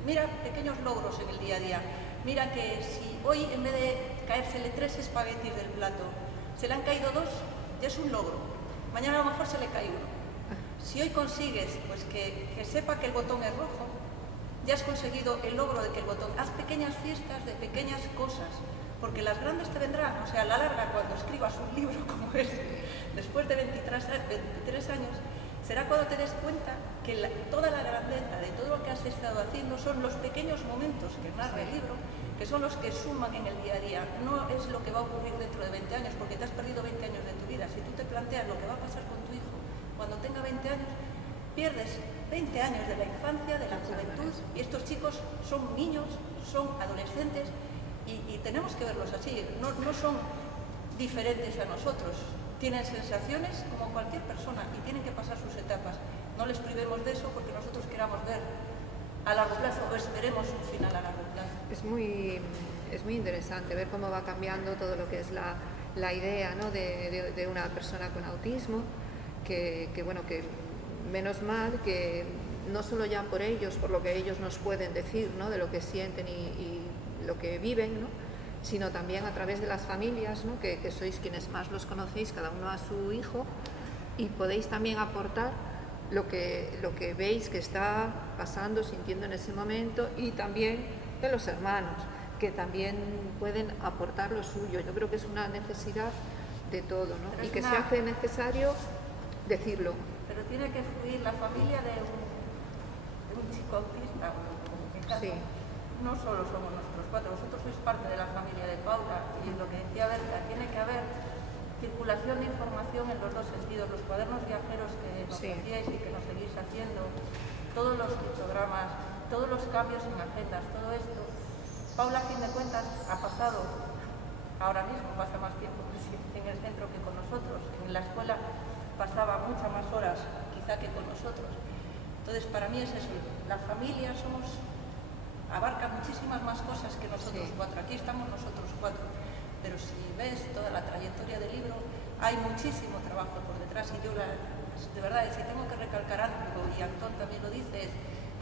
Mira pequeños logros en el día a día. Mira que si hoy en vez de caérsele 3 espaguetis del plato, se le han caído 2, ya es un logro. Mañana a lo mejor se le cae 1. Si hoy consigues pues que sepa que el botón es rojo, ya has conseguido el logro de que el botón... Haz pequeñas fiestas de pequeñas cosas. porque las grandes te vendrán, o sea, a la larga, cuando escribas un libro como este, después de 23 años, será cuando te des cuenta que toda la grandeza de todo lo que has estado haciendo son los pequeños momentos que narra el libro, que son los que suman en el día a día. No es lo que va a ocurrir dentro de 20 años, porque te has perdido 20 años de tu vida. Si tú te planteas lo que va a pasar con tu hijo cuando tenga 20 años, pierdes 20 años de la infancia, de la juventud, y estos chicos son niños, son adolescentes, y tenemos que verlos así. No son diferentes a nosotros. Tienen sensaciones como cualquier persona y tienen que pasar sus etapas. No les privemos de eso porque nosotros queramos ver a largo plazo o esperemos un final a largo plazo. Es muy interesante ver cómo va cambiando todo lo que es la idea, ¿no? de una persona con autismo, que menos mal que no solo ya por ellos, por lo que ellos nos pueden decir, ¿no? de lo que sienten y lo que viven, ¿no? sino también a través de las familias, ¿no? que sois quienes más los conocéis, cada uno a su hijo, y podéis también aportar lo que veis que está pasando, sintiendo en ese momento, y también de los hermanos, que también pueden aportar lo suyo. Yo creo que es una necesidad de todo, ¿no? Y que se hace necesario decirlo. Pero tiene que fluir la familia de un chico autista, en mi caso. Sí. No solo somos nosotros cuatro, vosotros sois parte de la familia de Paula, y lo que decía Berta, tiene que haber circulación de información en los dos sentidos, los cuadernos viajeros que nos hacíais y que nos seguís haciendo, todos los programas, todos los cambios en agendas, todo esto. Paula, a fin de cuentas, ha pasado, ahora mismo pasa más tiempo en el centro que con nosotros, en la escuela pasaba muchas más horas quizá que con nosotros. Entonces, para mí es eso, la familia abarca muchísimas más cosas que nosotros cuatro. Aquí estamos nosotros cuatro, pero si ves toda la trayectoria del libro, hay muchísimo trabajo por detrás, y yo de verdad, si tengo que recalcar algo, y Antón también lo dice, es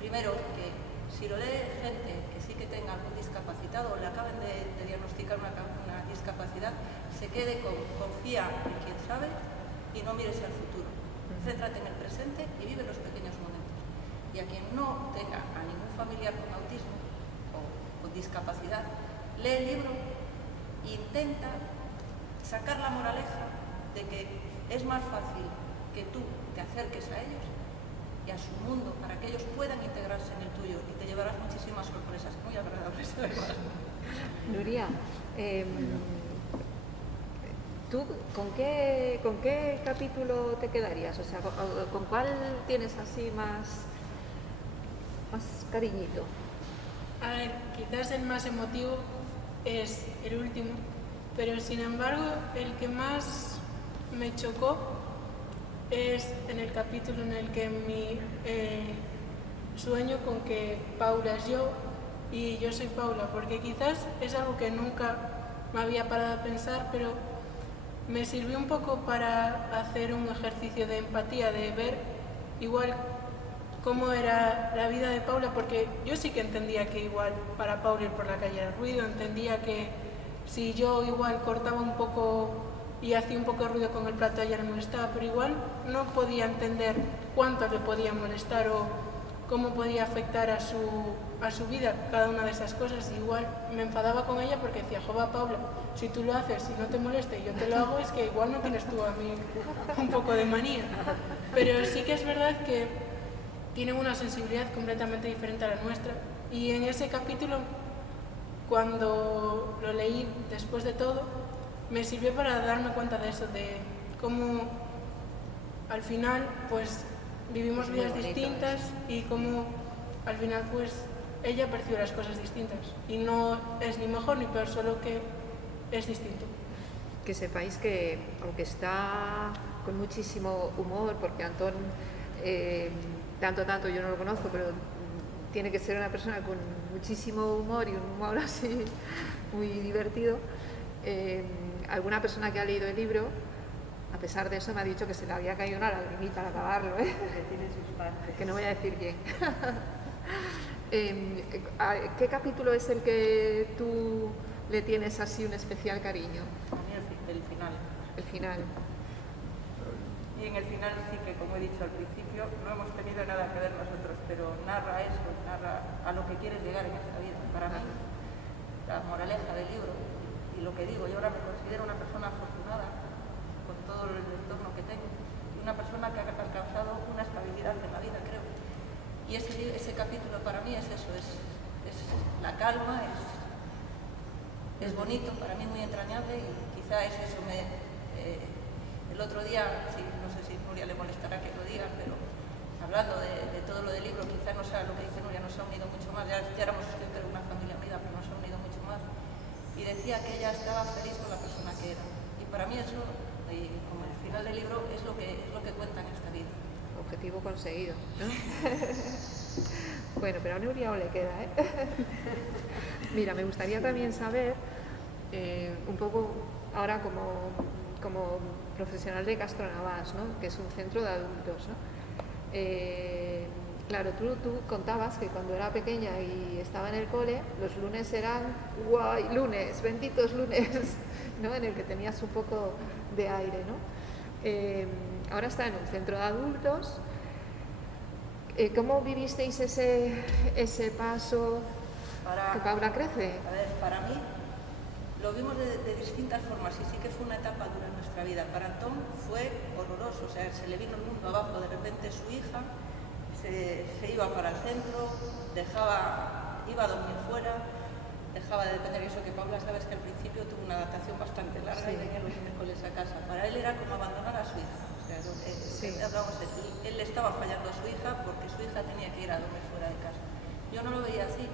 primero que si lo lee gente que sí que tenga algún discapacitado o le acaben de diagnosticar una discapacidad, se quede confía en quien sabe y no mires al futuro. Céntrate en el presente y vive los pequeños momentos. Y a quien no tenga a ningún familiar con autismo o con discapacidad, lee el libro e intenta sacar la moraleja de que es más fácil que tú te acerques a ellos y a su mundo para que ellos puedan integrarse en el tuyo, y te llevarás muchísimas sorpresas muy agradables además. Nuria, ¿tú con qué capítulo te quedarías? O sea, ¿con cuál tienes así más cariñito? A ver, quizás el más emotivo es el último, pero sin embargo el que más me chocó es en el capítulo en el que mi sueño con que Paula es yo y yo soy Paula, porque quizás es algo que nunca me había parado a pensar, pero me sirvió un poco para hacer un ejercicio de empatía, de ver igual cómo era la vida de Paula, porque yo sí que entendía que igual para Paula ir por la calle era ruido, entendía que si yo igual cortaba un poco y hacía un poco de ruido con el plato ella le molestaba, pero igual no podía entender cuánto le podía molestar o cómo podía afectar a su vida cada una de esas cosas. Igual me enfadaba con ella porque decía, jova Paula, si tú lo haces y no te molesta y yo te lo hago, es que igual no tienes tú a mí un poco de manía. Pero sí que es verdad que tienen una sensibilidad completamente diferente a la nuestra, y en ese capítulo, cuando lo leí después de todo, me sirvió para darme cuenta de eso, de cómo al final pues vivimos vidas distintas y cómo al final pues ella percibe las cosas distintas, y no es ni mejor ni peor, solo que es distinto. Que sepáis que, aunque está con muchísimo humor, porque Antón tanto yo no lo conozco, pero tiene que ser una persona con muchísimo humor y un humor así muy divertido. Alguna persona que ha leído el libro, a pesar de eso, me ha dicho que se le había caído una lagrimita al acabarlo, Que tiene sus partes. que no voy a decir quién. ¿Qué capítulo es el que tú le tienes así un especial cariño? A mí el final. El final. Y en el final sí que, como he dicho al principio, no hemos tenido nada que ver nosotros, pero narra eso, narra a lo que quieres llegar en esta vida. Para mí, la moraleja del libro, y y lo que digo, yo ahora me considero una persona afortunada con todo el entorno que tengo y una persona que ha alcanzado una estabilidad en la vida, creo. Y ese capítulo para mí es eso, es la calma, es bonito, para mí muy entrañable y quizá es eso. El otro día, sí, no sé si Nuria le molestará que lo diga, pero hablando de todo lo del libro, quizá no sea lo que dice Nuria, nos ha unido mucho más, ya éramos siempre una familia unida, pero nos ha unido mucho más. Y decía que ella estaba feliz con la persona que era. Y para mí eso, como el final del libro, es lo que cuenta en esta vida. Objetivo conseguido, ¿no? Bueno, pero a Nuria aún le queda, ¿eh? Mira, me gustaría también saber, un poco ahora como profesional de Castronavàs, ¿no? Que es un centro de adultos, ¿no? Claro, tú contabas que cuando era pequeña y estaba en el cole, los lunes eran guay, lunes, benditos lunes, ¿no? En el que tenías un poco de aire, ¿no? Ahora está en un centro de adultos. ¿Cómo vivisteis ese paso que Paula crece? A ver, para mí lo vimos de distintas formas y sí que fue una etapa dura en nuestra vida. Para Antón fue horroroso, o sea, se le vino el mundo abajo. De repente su hija se iba para el centro, iba a dormir fuera, dejaba de depender. Y eso que Paula, sabes que al principio tuvo una adaptación bastante larga, sí, y venía los miércoles a casa. Para él era como abandonar a su hija. O sea, sí, él estaba fallando a su hija porque su hija tenía que ir a dormir fuera de casa. Yo no lo veía así.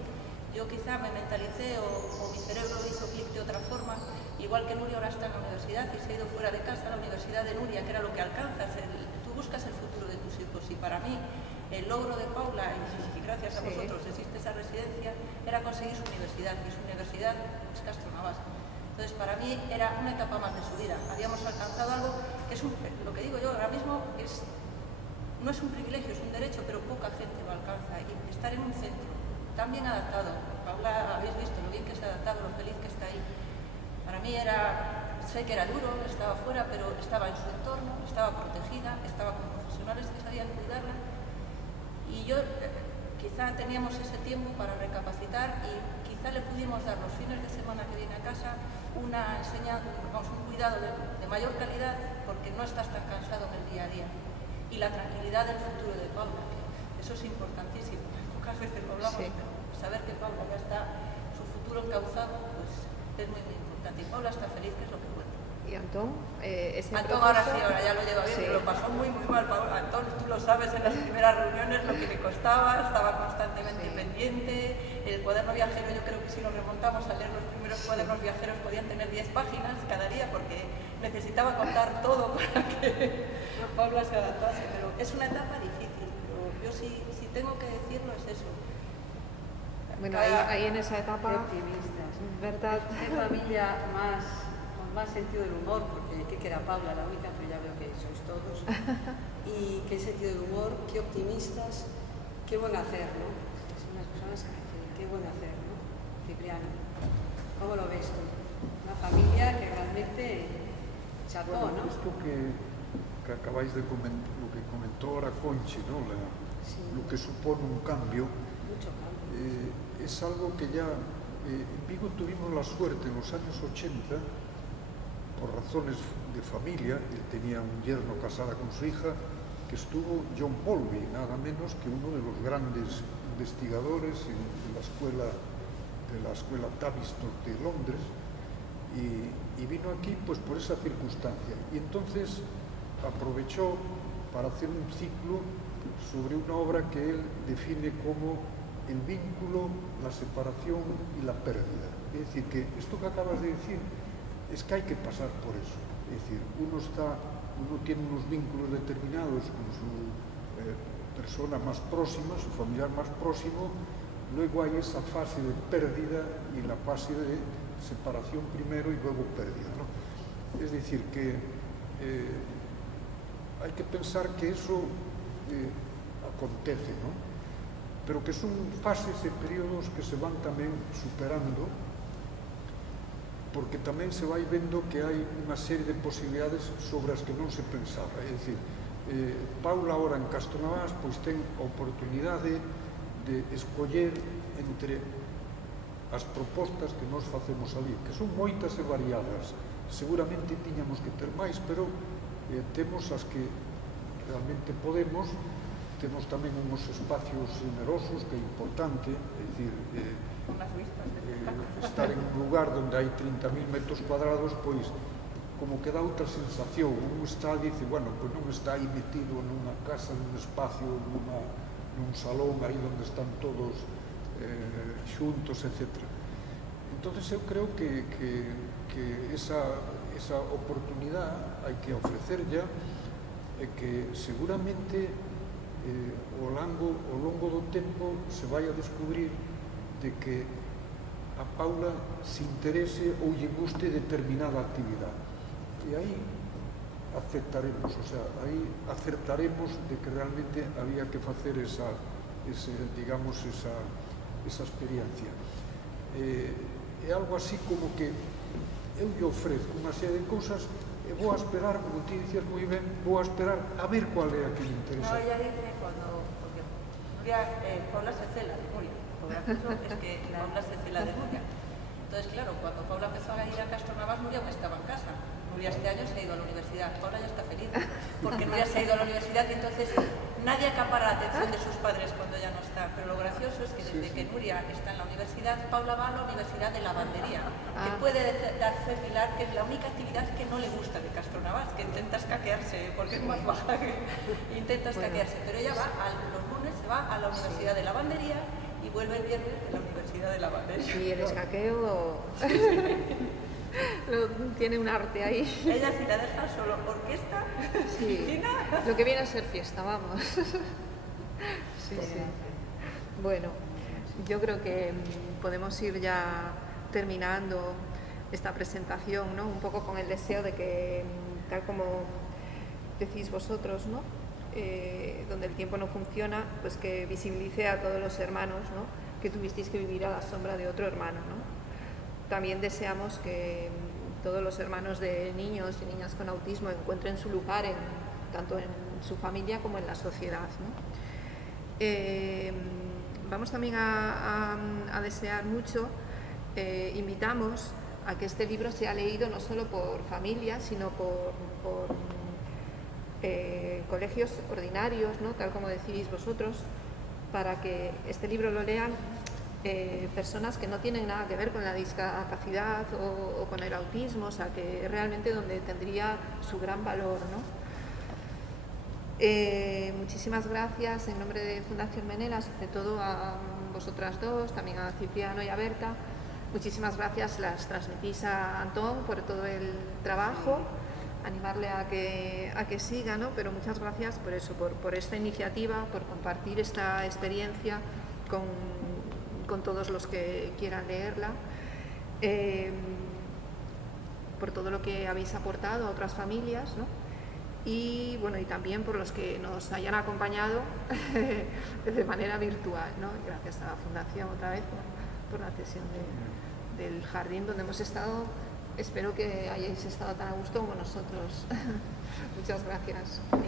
Yo quizá me mentalicé o mi cerebro hizo clic de otra forma, igual que Nuria ahora está en la universidad y se ha ido fuera de casa a la universidad de Nuria, que era lo que alcanzas. Tú buscas el futuro de tus hijos y para mí el logro de Paula, y gracias a vosotros existe esa residencia, era conseguir su universidad, y su universidad es Castronavàs. Entonces para mí era una etapa más de su vida. Habíamos alcanzado algo que es lo que digo yo ahora mismo, no es un privilegio, es un derecho, pero poca gente lo alcanza. Y estar en un centro tan bien adaptado, Paula, habéis visto lo bien que se ha adaptado, lo feliz que está ahí. Para mí sé que era duro, estaba fuera, pero estaba en su entorno, estaba protegida, estaba con profesionales que sabían cuidarla. Y yo, quizá teníamos ese tiempo para recapacitar y quizá le pudimos dar los fines de semana que viene a casa un cuidado de mayor calidad, porque no estás tan cansado en el día a día. Y la tranquilidad del futuro de Paula, que eso es importantísimo. Pocas veces lo hablamos, sí, pero saber que Paula ya está, su futuro encauzado, pues es muy, muy importante. Y Paula está feliz, que es lo que cuenta. ¿Y Antón? Antón ahora sí, ahora ya lo lleva bien, sí, pero lo pasó muy, muy mal. Antón, tú lo sabes, en las primeras reuniones lo que le costaba, estaba constantemente, sí, pendiente. El cuaderno viajero, yo creo que si nos remontamos a leer los primeros cuadernos viajeros podían tener 10 páginas cada día porque necesitaba contar todo para que Paula se adaptase. Pero es una etapa difícil, pero yo sí tengo que decirlo, es eso. Bueno, ahí en esa etapa, optimistas, ¿verdad? Qué familia con más sentido del humor, porque que era Paula la única, pero ya veo que sois todos. Y qué sentido del humor, qué optimistas, qué buen hacer, ¿no? Son unas personas que qué buen hacer, ¿no? Cipriano, ¿cómo lo ves tú? Una familia que realmente chapó, bueno, ¿no? Esto que acabáis de comentar, lo que comentó ahora Conchi, ¿no? Sí. Lo que supone un cambio. Mucho cambio. Es algo que ya en Vigo tuvimos la suerte en los años 80, por razones de familia. Él tenía un yerno casada con su hija, que estuvo John Bowlby, nada menos que uno de los grandes investigadores de la escuela Tavistock de Londres, y vino aquí pues por esa circunstancia. Y entonces aprovechó para hacer un ciclo sobre una obra que él define como el vínculo, la separación y la pérdida. Es decir, que esto que acabas de decir es que hay que pasar por eso. Es decir, uno tiene unos vínculos determinados con su persona más próxima, su familiar más próximo, luego hay esa fase de pérdida y la fase de separación primero y luego pérdida, ¿no? Es decir, que hay que pensar que eso acontece, ¿no? Pero que son fases e períodos que se van tamén superando, porque tamén se vai vendo que hai unha serie de posibilidades sobre as que non se pensaba. É dicir, Paula ahora en Castronavàs pois ten a oportunidade de escoller entre as propostas que nós facemos ali, que son moitas e variadas. Seguramente tiñamos que ter máis, pero temos as que realmente podemos. Temos tamén uns espacios generosos, que é importante, é dicir, estar en un lugar onde hai 30.000 metros cuadrados, pois, como que dá outra sensación. Un está, dice, bueno, pois non está aí metido nunha casa, nun espacio, nun salón, aí onde están todos xuntos, etc. Entonces eu creo que esa oportunidade hai que ofrecerlla, e que seguramente ao longo do tempo se vai a descubrir de que a Paula se interese ou lle guste determinada actividade. E aí aceptaremos, o sea, aí acertaremos de que realmente había que facer esa experiencia. É algo así como que eu lle ofrezco unha serie de cousas e vou a esperar, como ti dicías moi ben, vou a esperar a ver cuál é a que me interesa. No, ella dice porque Nuria, Paula se cela de Nuria. Lo gracioso es que Paula se cela de Nuria. Entonces, claro, cuando Paula empezó a ir a Castro Navas, Nuria aún estaba en casa. Nuria este año se ha ido a la universidad. Paula ya está feliz, porque Nuria se ha ido a la universidad y entonces nadie acapara la atención de sus padres cuando ella no está. Pero lo gracioso es que desde que Nuria está en la universidad, Paula va a la Universidad de Lavandería, que puede dar fe Pilar, que es la única actividad que no le gusta de Castro Navas, que intenta escaquearse, porque es más baja que intenta escaquearse. Pero ella va los lunes, se va a la Universidad de Lavandería y vuelve el viernes de la Universidad de Lavandería. Y el escaqueo tiene un arte ahí. Ella si la deja solo orquesta, piscina. Lo que viene a ser fiesta, vamos. Sí. Bueno, yo creo que podemos ir ya terminando esta presentación, ¿no? Un poco con el deseo de que, tal como decís vosotros, ¿no? Donde el tiempo no funciona, pues que visibilice a todos los hermanos, ¿no? Que tuvisteis que vivir a la sombra de otro hermano, ¿no? También deseamos que todos los hermanos de niños y niñas con autismo encuentren su lugar tanto en su familia como en la sociedad, ¿no? Vamos también a desear mucho, invitamos a que este libro sea leído no solo por familias, sino por colegios ordinarios, ¿no? Tal como decís vosotros, para que este libro lo lean personas que no tienen nada que ver con la discapacidad o con el autismo, o sea, que realmente donde tendría su gran valor, ¿no? Muchísimas gracias en nombre de Fundación Menela, sobre todo a vosotras dos, también a Cipriano y a Berta. Muchísimas gracias, las transmitís a Antón por todo el trabajo, animarle a que siga, ¿no? Pero muchas gracias por eso, por esta iniciativa, por compartir esta experiencia con todos los que quieran leerla, por todo lo que habéis aportado a otras familias, ¿no? Y bueno, y también por los que nos hayan acompañado de manera virtual, ¿no? Gracias a la Fundación otra vez por la cesión del jardín donde hemos estado. Espero que hayáis estado tan a gusto como nosotros. Muchas gracias. Gracias a ti.